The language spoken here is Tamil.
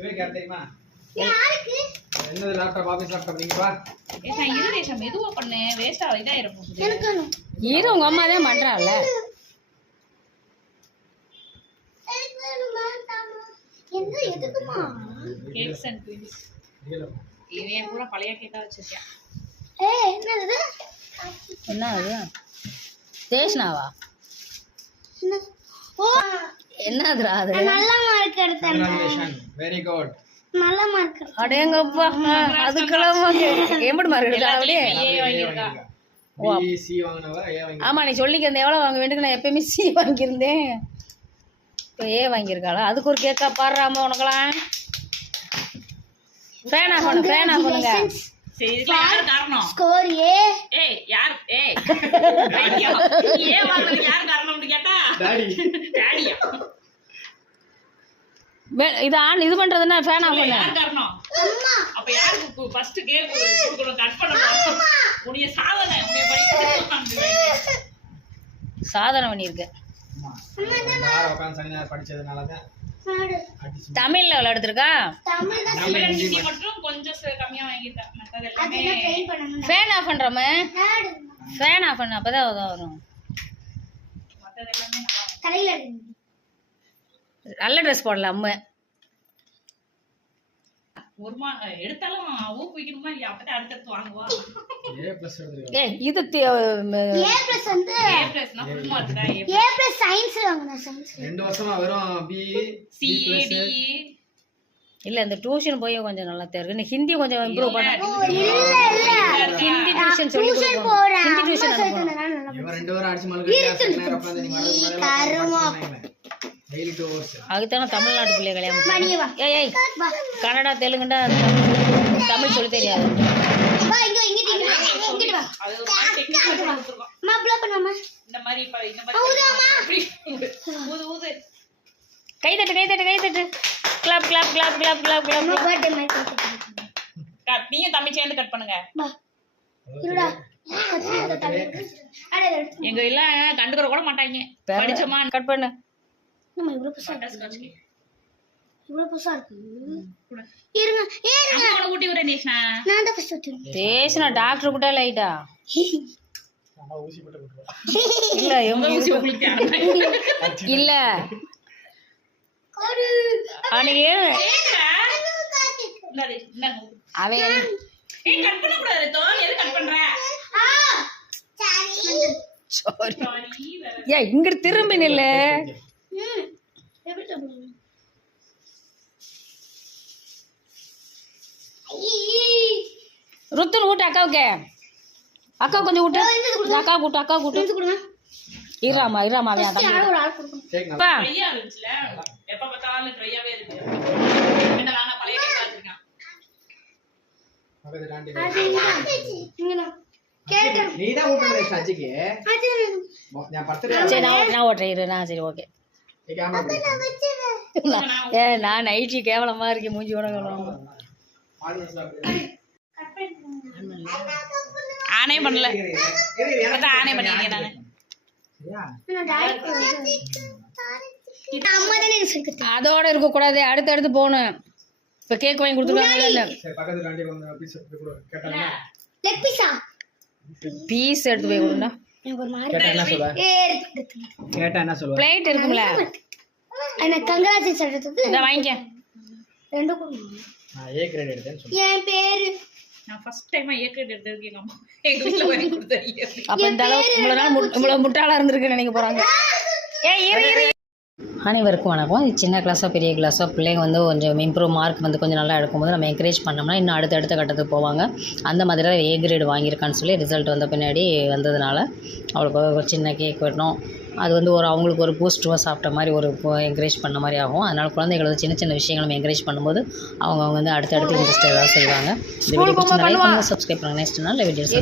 விவேக் யார் தெரியுமா? என்னது லேப்டாப் ஆபீஸ் லேப்டாப் நீங்க வா. ஏசா இருதேஷா மெதுவா பண்ணு வேஸ்டா இதாயிர போகுது. எனக்கு இரு உங்க அம்மா தான் பண்றால. என்ன எதுக்குமா? Cakes and twins. இவன் பூரா பழைய கேக்கா வச்சிருக்கேன். என்னது? என்ன அது? தேஷ்னாவா? ஓ என்னதுடா அது? நல்ல மார்க் எடுத்தேன். கங்க்ராச்சுலேஷன். Very good. நல்ல மார்க். அடேங்கப்பா. அதுக்கெல்லாம் எம்படி மார்க் எடுத்தா அப்படியே? ஏ வாங்கிருக்கா. பி சி வாங்குனவ ஏ வாங்கி. ஆமா நீ சொல்லிக்கிறேன் எவ்வளவு வாங்க வேண்டியது நான் எப்பயுமே சி வாங்கியிருந்தேன். இப்போ ஏ வாங்கியிருக்காளா? அதுக்கு ஒரு கேக்கா பாடுறாம உனக்கெல்லாம். ஃபேன் ஆஃப் பண்ணுங்க. சரி இதுக்கு யார் காரணம்? ஸ்கோர் ஏ. ஏய் யார் ஏய் டாடியா ஏ வாங்குறது யார் காரணம்னு கேட்டா டாடி. டாடியா இது ஆன் இது பண்றதுன்னா ஃபேன் ஆஃப் பண்ணு. யார் காரணம்? அம்மா. அப்ப யாருக்கு ஃபர்ஸ்ட் கேக் கொடுக்கணும் கட் பண்ணணும். உன்னுடைய சாதனை உன்னுடைய படிப்பு சாதனை பண்ணியிருக்க. நான் உட்கார்ந்து சனி ஞாயிறு படிச்சதுனால தான் அடிச்சு. தமிழ்ல எவ்வளவு எடுத்திருக்கா? தமிழ் தான் தமிழ் ஹிந்தி மட்டும் கொஞ்சம் கம்மியா வாங்கிட்டேன். மத்தது எல்லாமே ட்ரை பண்ணனும். ஃபேன் ஆஃப் பண்றோமே. ஃபேன் ஆஃப் பண்ணு அப்பதான் வரும். மத்தது எல்லாமே தலையில நல்ல ட்ரெஸ் போடல அம்மா. ஒருமா எடுத்தாலும் ஊக்குவிக்கணுமா இல்லையா? அப்பதான் அடுத்தடுத்து வாங்குவா. ஏ பிளஸ் எடுத்துருக்கா. ஏய் இது ஏ பிளஸ் வந்து ஏ பிளஸ்னா ஃபுல் மார்க்டா? ஏ பிளஸ் சயின்ஸ்ல வாங்குனேன். சயின்ஸ் 2 வருஷமா வெறும் பி சி டி இல்ல இந்த டியூஷன் போய் கொஞ்சம் நல்லா தெரியும். நீ ஹிந்தி கொஞ்சம் இம்ப்ரூவ் பண்ண. இல்ல ஹிந்தி டியூஷன் சொல்லி டியூஷன் கொடுக்கணும். போறேன். ஹிந்தி அம்மா டியூஷன் சொல்லிட்டனால நல்லா இவன் 2 வாரம் அடிச்சு மல்க நேரா உட்கார்ந்து நீங்க வரதுக்கு டெய்லி 2 hours. அதுதானே தமிழ்நாட்டு பிள்ளை கல்யாணம் மணி வா. ஏய் ஏய் கன்னடா தெலுங்குண்டா தமிழ் சொல்லி தெரியாது. வா இங்க இங்க வா. அது ஒரு மாதிரி டெக்னிக்கல் கொடுத்துருக்கோம். அம்மா ப்ளோ பண்ணாமா. இந்த மாதிரி ஊது ஊது கை தட்டு clap clap clap clap clap clap. அம்மா பர்த்டே மாதிரி கேக். நீயும் தம்பி சேர்ந்து கட் பண்ணுங்க. வா. இருடா. அட எங்க எல்லாம் கண்டுக்கற கூட மாட்டாங்க. படிச்சமா கட் பண்ணு. நம்ம இவ்ளோ புதுசா இருக்கு. இவ்ளோ புதுசா இருக்கு. இருங்க ஏறுங்க. அம்மா ஊட்டி விடுறே நேஷா. நான் தான் ஃபர்ஸ்ட் ஊத்துறேன். தேஷ்னா டாக்டர் கிட்ட லைட்டா. அம்மா ஊசி போட்டு விட்டுறா. இல்ல உங்க ஊசி உங்களுக்கு தேவை இல்ல ஒரு அன்னைக்கு அவன் ஏய் கட் பண்ண கூடாது தோல் எது கட் பண்ற? சாரி சாரி ஏய் இங்க திரும்பி நில்லு. எப்படி சொல்றது? ருத்துன் ஊட்டு அக்காவுக்கு. அக்கா கொஞ்சம் ஊட்டு. அக்கா கூட்டு அக்கா கூட்டு. கொடுங்க. இராமா அவன் யாரோ ஒரு ஆள் கொடுக்கணும். கேக் நல்லா. அப்பா ட்ரையா இருந்துச்சுல. எப்ப பார்த்தாலும் ட்ரையாவே இருக்கு. என்ன நான் பழைய கேக் வச்சிருக்கேன். பக்கத்துல ஆண்டி. இங்க கேக். நீ தான் ஊட்டறதே சஜிக்கு. அது நான் பர்த்டே சரி நான் ஓட்டுறேன் இரு நான் சரி ஓகே. கேக்காம ஏ நான் நைட்டி கேவலமா இருக்கேன் மூஞ்சி உடம்பு. ஆனே பண்ணல. அதான் ஆனே பண்ணிருக்கேன் நானு. அம்மா தானே எனக்கு அதோட இருக்க கூடாது அடுத்து போகணும். இப்ப கேக் வாங்கி கொடுத்துருக்காங்க இல்ல சரி பக்கத்துல ஆண்டி வந்து பீஸ் எடுத்து கொடு. கேட்டானா? லெக் பீஸா பீஸ் எடுத்து போய் கொடுங்க. எனக்கு ஒரு மாதிரி கேட்டா என்ன சொல்வ? கேட்டா என்ன சொல்வ? பிளேட் இருக்கும்ல எனக்கு கங்கராஜ் சொல்றதுக்கு இத வாங்கிக்க. ரெண்டு கொடுங்க. நான் ஏ கிரேட் எடுத்தேன்னு சொல்லு. என் பேரு நான் ஃபர்ஸ்ட் டைம் ஏக்கட் எடுத்திருக்கேன் அம்மா. எங்க வீட்ல வாங்கி கொடுத்தாங்க. அப்ப இந்த அளவு இவ்வளவு முட்டாளா இருந்திருக்குன்னு நினைக்க போறாங்க. ஏய் இரு அனைவருக்கும் வணக்கம். இது சின்ன கிளாஸோ பெரிய கிளாஸோ பிள்ளைங்க வந்து கொஞ்சம் இம்ப்ரூவ் மார்க் வந்து கொஞ்சம் நல்லா எடுக்கும்போது நம்ம என்கரேஜ் பண்ணோம்னா இன்னும் அடுத்த கட்டத்துக்கு போவாங்க. அந்த மாதிரி தான் ஏ கிரேட் வாங்கியிருக்கான்னு சொல்லி ரிசல்ட் வந்த பின்னாடி வந்ததுனால அவளுக்கு ஒரு சின்ன கேக் வெட்டணும். அது வந்து அவங்களுக்கு ஒரு பூஸ்ட்டுவாக சாப்பிட்ட மாதிரி ஒரு என்கரேஜ் பண்ண மாதிரி ஆகும். அதனால் குழந்தைகள் வந்து சின்ன விஷயங்கள் நம்ம என்கரேஜ் பண்ணும்போது அவங்க வந்து அடுத்தடுத்து இன்ட்ரெஸ்ட் ஏதாவது செய்வாங்க. இந்த வீடியோ பிடிச்சிருந்தா லைக் பண்ணுங்க, சப்ஸ்கிரைப் பண்ணுங்கள். நெக்ஸ்ட் நாள் வீடியோஸ்